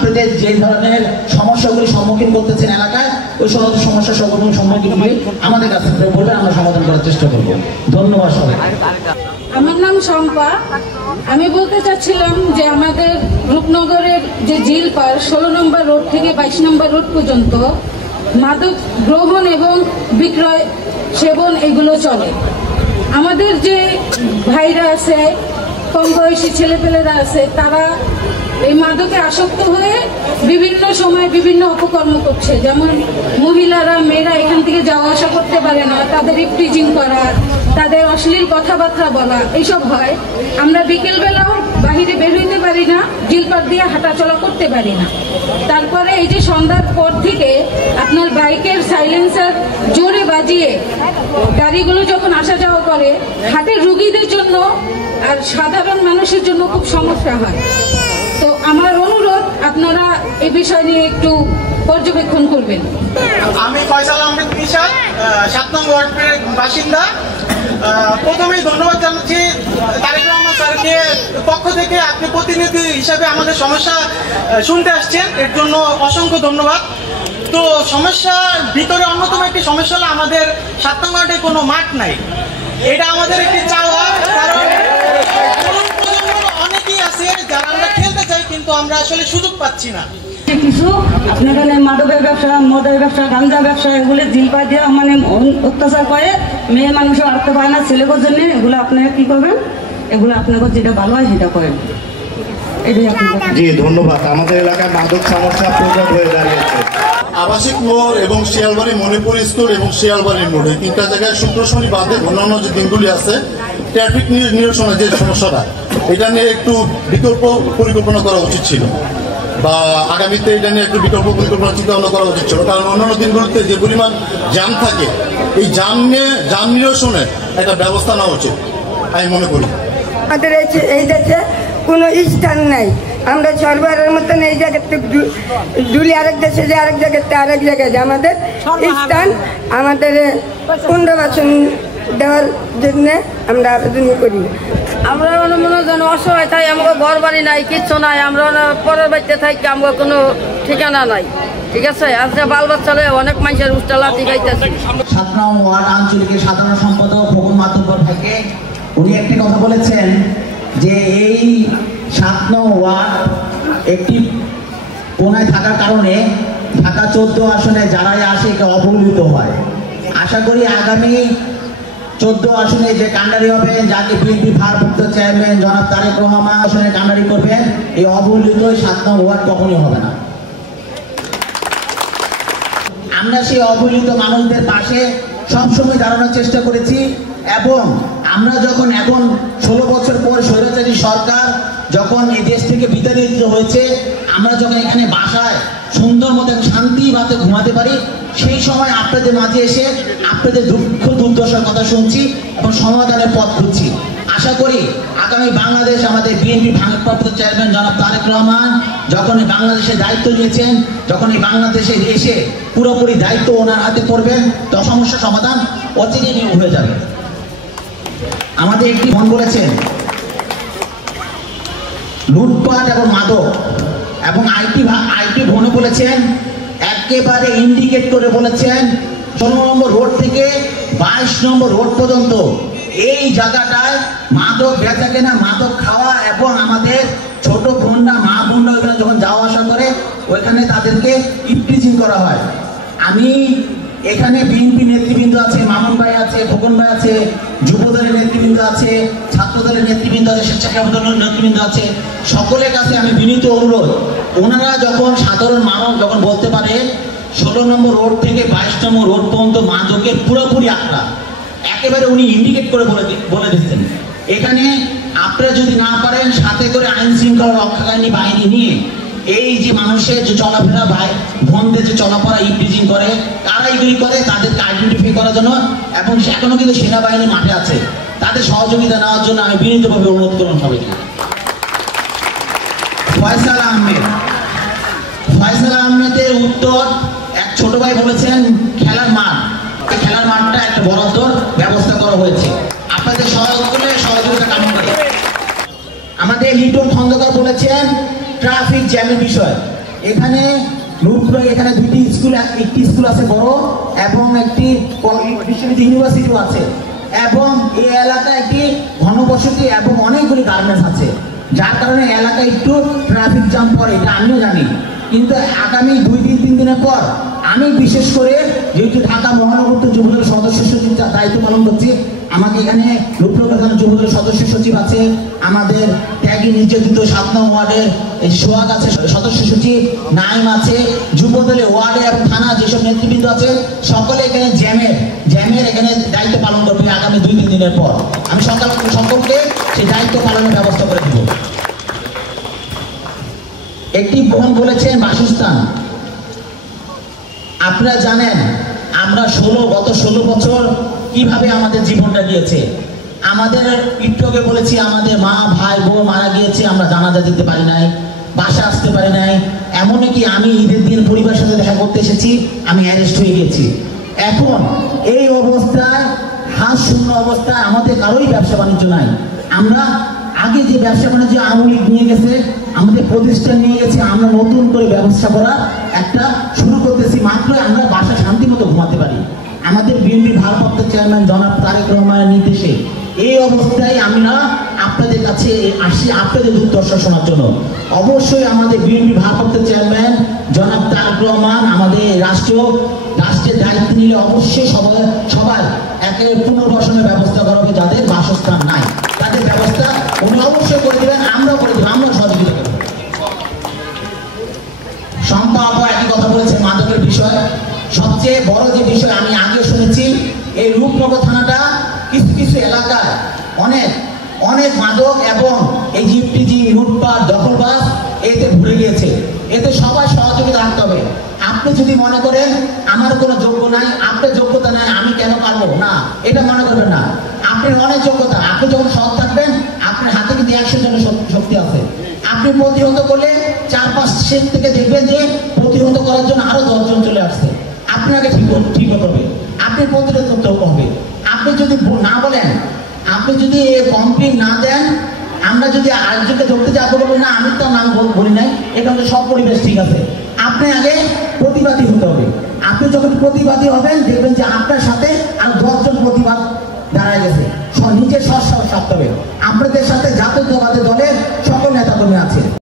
আপনাদের যে ধরনের সমস্যাগুলি সম্মুখীন করতেছেন এলাকায়, ওই সমস্ত সমস্যার সম্মুখীন হয়ে আমাদের কাছে বলবেন, আমরা সমাধান করার চেষ্টা করব। ধন্যবাদ সবাই। আমার নাম শম্পা। আমি বলতে চাচ্ছিলাম যে আমাদের রূপনগরের যে ঝিল পার 16 নম্বর রোড থেকে 22 নম্বর রোড পর্যন্ত মাদক গ্রহণ এবং বিক্রয় সেবন এগুলো চলে। আমাদের যে ভাইরা আছে, কম বয়সী ছেলেপেলেরা আছে, তারা এই মাদকে আসক্ত হয়ে বিভিন্ন সময় বিভিন্ন অপকর্ম করছে। যেমন মহিলারা, মেয়েরা এখান থেকে যাওয়া আসা করতে পারে না, তাদের ইফটিজিং করা, তাদের অশ্লীল কথাবার্তা বলা, এইসব হয়। আমরা বিকেলবেলাও বাহিরে বের হইতে পারি না, জিলপাট দিয়ে হাঁটাচলা করতে পারি না। তারপরে এই যে সন্ধ্যার পর থেকে আপনার বাইকের সাইলেন্সার জোরে বাজিয়ে গাড়িগুলো যখন আসা যাওয়া করে, হাটের রুগীদের জন্য আর সাধারণ মানুষের জন্য খুব সমস্যা হয়। তো আমার অনুরোধ, আপনারা এই বিষয় নিয়ে একটু পর্যবেক্ষণ করবেন। আমি ফয়সাল আহমেদ নিশাদ, 7 নং ওয়ার্ডের বাসিন্দা। প্রথমেই ধন্যবাদ জানাচ্ছি তারেক রহমান স্যারকে পক্ষ থেকে, আপনি প্রতিনিধি হিসাবে আমাদের সমস্যা শুনতে আসছেন, এর জন্য অসংখ্য ধন্যবাদ। তো সমস্যার ভিতরে অন্যতম একটি সমস্যা হলো আমাদের 7 নং ওয়ার্ডে কোনো মাঠ নাই। এটা আমাদের একটি চাওয়া, কারণ অনেকেই আছে যারা আমরা খেলতে চাই, কিন্তু আমরা আসলে সুযোগ পাচ্ছি না। কিছু আপনার মাদকের ব্যবসা, মদের ব্যবসা, গাঞ্জা ব্যবসা, এগুলো জিলপা দিয়ে মানে অত্যাচার করে, মেয়ে মানুষও আটতে পারে না ছেলেদের জন্য। এগুলো আপনারা কি করবেন? এগুলো আপনাদের যেটা ভালো হয় সেটা করেন। জি ধন্যবাদ। আমাদের এলাকায় মাদক সমস্যা প্রকট হয়ে দাঁড়িয়েছে। আবাসিক মোড় এবং শিয়ালবাড়ি মণিপুর স্কুল এবং শিয়ালবাড়ির মোড়, এই 3টা জায়গায় শুক্র শনি বাদে অন্যান্য যে দিনগুলি আছে ট্রাফিক নিরসনের যে সমস্যাটা, এটা নিয়ে একটু বিকল্প পরিকল্পনা করা উচিত ছিল, বা আগামীতে এটা নিয়ে একটু বিকল্প পরিকল্পনা চিন্তা ভাবনা করা উচিত ছিল। কারণ অন্যান্য দিনগুলোতে যে পরিমাণ জ্যাম থাকে, এই জ্যাম নিরসনে একটা ব্যবস্থা নেওয়া উচিত আমি মনে করি। আমাদের এই দেশে কোনো স্থান নাই, আমরা সরবরাহের মতন এই জায়গাতে ডুলি আরেক দেশে যে আরেক জায়গাতে আরেক জায়গায় যে আমাদের স্থান, আমাদের পুনর্বাসন দেওয়ার জন্য আমরা আবেদন করি। আমরা মনে যেন অসহায় থাই, আমাকে ঘর বাড়ি নাই, কিচ্ছু নাই, আমরা পরের বাড়িতে থাকি, আমার কোনো ঠিকানা নাই। ঠিক আছে, আজকে বাল বাচ্চা অনেক মানুষের উষ্টালা টিকাইতেছে। 7 নং ওয়ার্ড আঞ্চলিকের সাধারণ সম্পাদক খোকন মাতব্বর থেকে উনি একটি কথা বলেছেন যে এই 7 নং ওয়ার্ড একটি কোনায় থাকার কারণে ঢাকা 14 আসনে যারাই আসে একে অবহেলিত হয়। আশা করি আগামী 14 আসনে যে কান্ডারি হবেন, যাকে বিএনপি ভারপ্রাপ্ত চেয়ারম্যান জনাব তারেক রহমান আসনে কান্ডারি করবেন, এই অবহেলিত 7 নং ওয়ার্ড কখনই হবে না। আমরা সেই অবহেলিত মানুষদের পাশে সবসময় দাঁড়ানোর চেষ্টা করেছি, এবং আমরা যখন এখন 16 বছর পর স্বৈরাচারী সরকার যখন এই দেশ থেকে বিতাড়িত হয়েছে, আমরা যখন এখানে বাসায় সুন্দর মতো শান্তি ভাবে ঘুমাতে পারি, সেই সময় আপনাদের মাঝে এসে আপনাদের দুঃখ দুর্দশার কথা শুনছি এবং সমাধানের পথ খুঁজছি। আশা করি আগামী বাংলাদেশ আমাদের বিএনপি ভারপ্রাপ্ত চেয়ারম্যান জনাব তারেক রহমান যখন বাংলাদেশের দায়িত্ব নিয়েছেন, যখন এই বাংলাদেশে এসে পুরোপুরি দায়িত্ব ওনার হাতে পড়বেন, তো সমস্যার সমাধান অচিরেই হয়ে যাবে। আমাদের একটি মন বলেছেন লুটপাট এবং মাদক, এবং আইটি ভনে বলেছেন, একেবারে ইন্ডিকেট করে বলেছেন 16 নম্বর রোড থেকে 22 নম্বর রোড পর্যন্ত এই জায়গাটায় মাদক বেচা কেনা, মাদক খাওয়া, এবং আমাদের ছোট বোনরা, মা বোনরা ওইখানে যখন যাওয়া আসা করে ওইখানে তাদেরকে ইফটিজিং করা হয়। আমি এখানে বিএনপি নেতৃবৃন্দ আছে, মামুন ভাই আছে, খোকন ভাই আছে, যুবদলের নেতৃবৃন্দ আছে, ছাত্রদলের নেতৃবৃন্দ আছে, স্বেচ্ছাসেবক দলের নেতৃবৃন্দ আছে, সকলের কাছে আমি বিনীত অনুরোধ, ওনারা যখন সাধারণ মানুষ যখন বলতে পারে 16 নম্বর রোড থেকে 22 নম্বর রোড পর্যন্ত মাদকের পুরোপুরি আঁকড়া, একেবারে উনি ইন্ডিকেট করে বলে দিচ্ছেন। এখানে আপনারা যদি না পারেন, সাথে করে আইন শৃঙ্খলা রক্ষাকারী বাহিনী নিয়ে এই যে মানুষের যে চলাফেরা, ভাই বোনদের যে চলাফেরা ইফটিজিং করে, কারা এগুলি করে, তাদেরকে আইডেন্টিফাই করার জন্য, এবং এখনো কিন্তু সেনাবাহিনী মাঠে আছে, তাদের সহযোগিতা নেওয়ার জন্য আমি বিনীতভাবে অনুরোধ করলাম সবাইকে। ফয়সাল আহমেদের উত্তর, এক ছোট ভাই বলেছেন খেলার মাঠ, খেলার মাঠটা একটা বরাদ্দর ব্যবস্থা করা হয়েছে, আপনাদের সহযোগিতা কামনা করি। আমাদের লিটন খন্দকার বলেছেন ট্রাফিক জ্যামের বিষয়, এখানে এখানে দুইটি স্কুল, একটি স্কুল আছে বড় এবং একটি বিশ্ববিদ্যালয় ইউনিভার্সিটিও আছে, এবং এই এলাকায় একটি ঘনবসতি এবং অনেকগুলি গার্মেন্টস আছে, যার কারণে এলাকায় একটু ট্রাফিক জ্যাম পড়ে, এটা আমিও জানি। কিন্তু আগামী 2-3 দিনের পর আমি বিশেষ করে যেহেতু ঢাকা মহানগর যুবদলের সদস্য সচিব দায়িত্ব পালন করছি, আমাকে এখানে রূপনগর থানা যুবদলের সদস্য সচিব আছে, আমাদের ত্যাগী নির্যাতিত 7 নং ওয়ার্ডের সোহাগ আছে সদস্য সচিব, নাইম আছে, যুবদলের ওয়ার্ডে এবং থানা যেসব নেতৃবৃন্দ আছে সকলে এখানে জ্যামের এখানে দায়িত্ব পালন করবে আগামী 2-3 দিনের পর। আমি সকলকে সেই দায়িত্ব পালনের ব্যবস্থা করে দেব। একটি বোন বলেছেন বাসস্থান। আপনারা জানেন আমরা গত 16 বছর কিভাবে আমাদের জীবনটা গিয়েছে। আমাদের একটু আগে বলেছি আমাদের মা ভাই বোন মারা গিয়েছে, আমরা জানাজা দিতে পারি নাই, বাসা আসতে পারি নাই, এমনকি আমি ঈদের দিন পরিবারের সাথে দেখা করতে এসেছি, আমি অ্যারেস্ট হয়ে গেছি। এখন এই অবস্থায় হাত শূন্য অবস্থায় আমাদের কারোই ব্যবসা বাণিজ্য নাই। আমরা আগে যে ব্যবসা বাণিজ্য আওয়ামী লীগ নিয়ে গেছে, আমাদের প্রতিষ্ঠান নিয়ে গেছে, আমরা নতুন করে ব্যবসা করা একটা শুরু করতেছি, মাত্র আমরা বাসা শান্তি মতো ঘুমাতে পারি আমাদের বিএনপি ভারপ্রাপ্ত চেয়ারম্যান জনাব তারেক রহমানের নির্দেশে। এই অবস্থায় আমরা আপনাদের কাছে আসি আপনাদের দুর্দশা শোনার জন্য। অবশ্যই আমাদের বিএনপি ভারপ্রাপ্ত চেয়ারম্যান জনাব তারেক রহমান আমাদের রাষ্ট্রের দায়িত্ব নিলে অবশ্যই সবার একের পুনর্বাসনের ব্যবস্থা করা হবে, যাদের বাসস্থান নাই তাদের ব্যবস্থা উনি অবশ্যই করে দেবেন, আমরাও করে দেবো, আমরাও সহযোগিতা করব। শম্পা আপা একই কথা বলেছে মাদকের বিষয়। সবচেয়ে বড় যে বিষয় আমি আগে শুনেছি, এই রূপনগর থানাটা কিছু এলাকায় অনেক মাদক এবং এই জিপটিজি লুটপাট দখলবাজ এতে ভরে গিয়েছে। এতে সবাই সহযোগিতা রাখতে হবে। আপনি যদি মনে করেন আমার কোনো যোগ্য নাই, আপনার যোগ্যতা নাই, আমি কেন পারবো না, এটা মনে করবেন না। আপনার অনেক যোগ্যতা, আপনি যখন সৎ থাকবেন আপনার হাতে কিন্তু 100 জনের শক্তি আছে। আপনি প্রতিহত করলে 4-5 সেট থেকে দেখবেন যে প্রতিহত করার জন্য আরো 10 জন চলে আসছে। আপনাকে ঠিক হতে হবে, আপনি প্রতিরোধ করতে হবে। আপনি যদি না বলেন, আপনি যদি কমপ্লেন না দেন, আমরা যদি আরেকজনকে ধরতে যাবো বলবেন না আমি তো নাম বলি নাই, এটা হচ্ছে সব পরিবেশ ঠিক আছে। আপনি আগে প্রতিবাদী হতে হবে। আপনি যখন প্রতিবাদী হবেন দেখবেন যে আপনার সাথে আর 10 জন প্রতিবাদ দাঁড়ায় গেছে। নিজের সৎ সাহস রাখতে হবে। আপনাদের সাথে জাতীয়তাবাদী দলের সকল নেতাকর্মী আছে।